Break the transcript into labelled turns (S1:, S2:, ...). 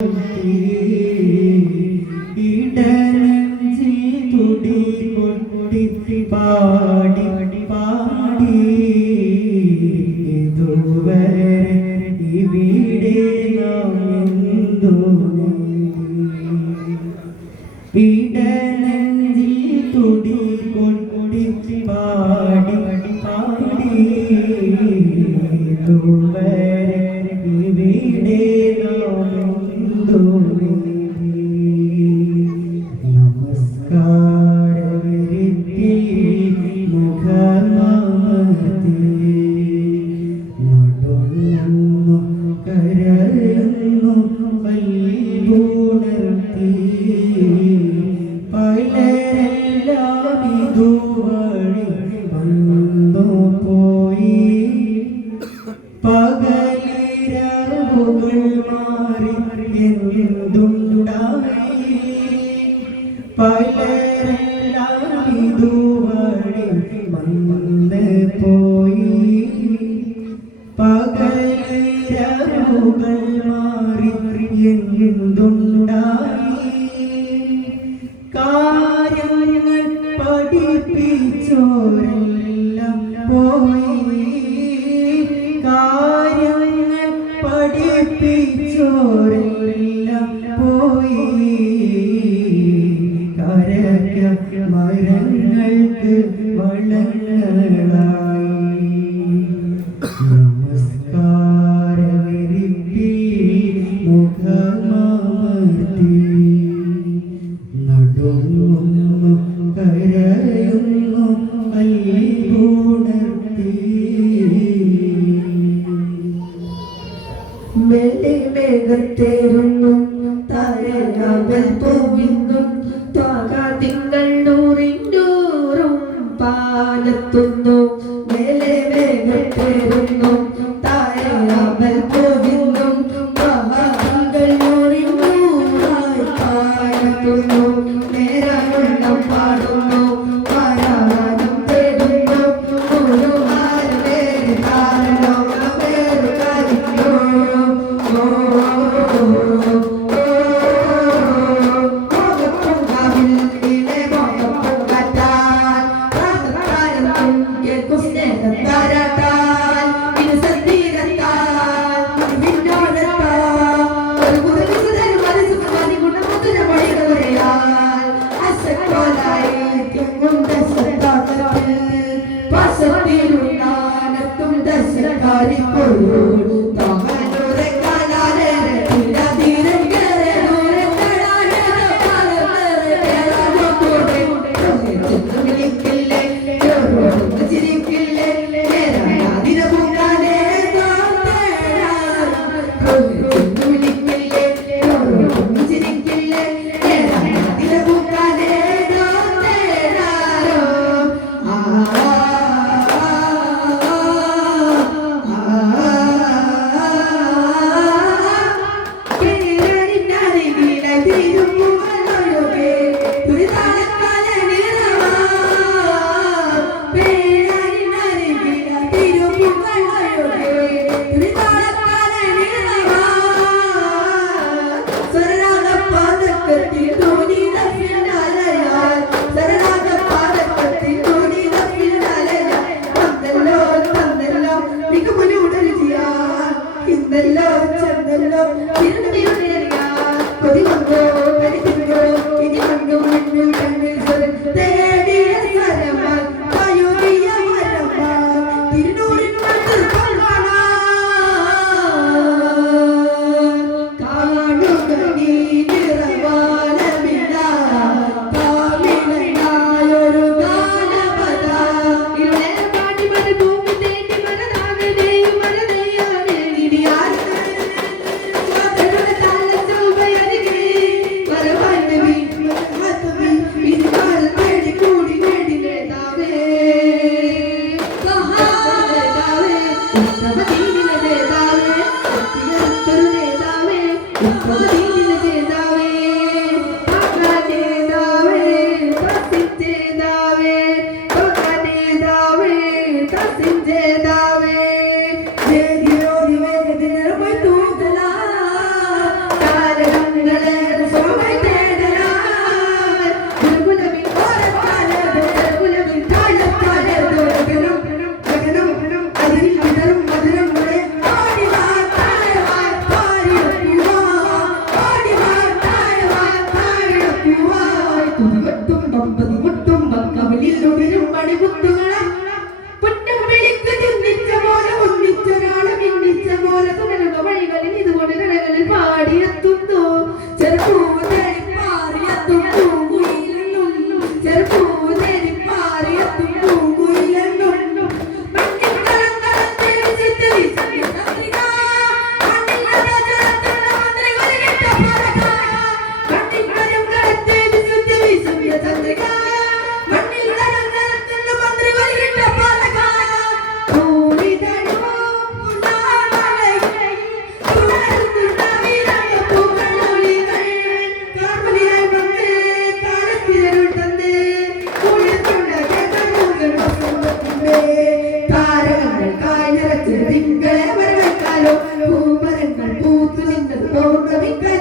S1: Thank you. ready.
S2: തേകത്തേറുന്നു താരകകൾ പോയുന്നു. താക തിങ്കൾ നൂറിന്റൂറും പാലത്തുന്നു. മേലെ വേഗത്തേറുന്നു Amen. Amém. அறிவுத்து தோன்றுவிக்க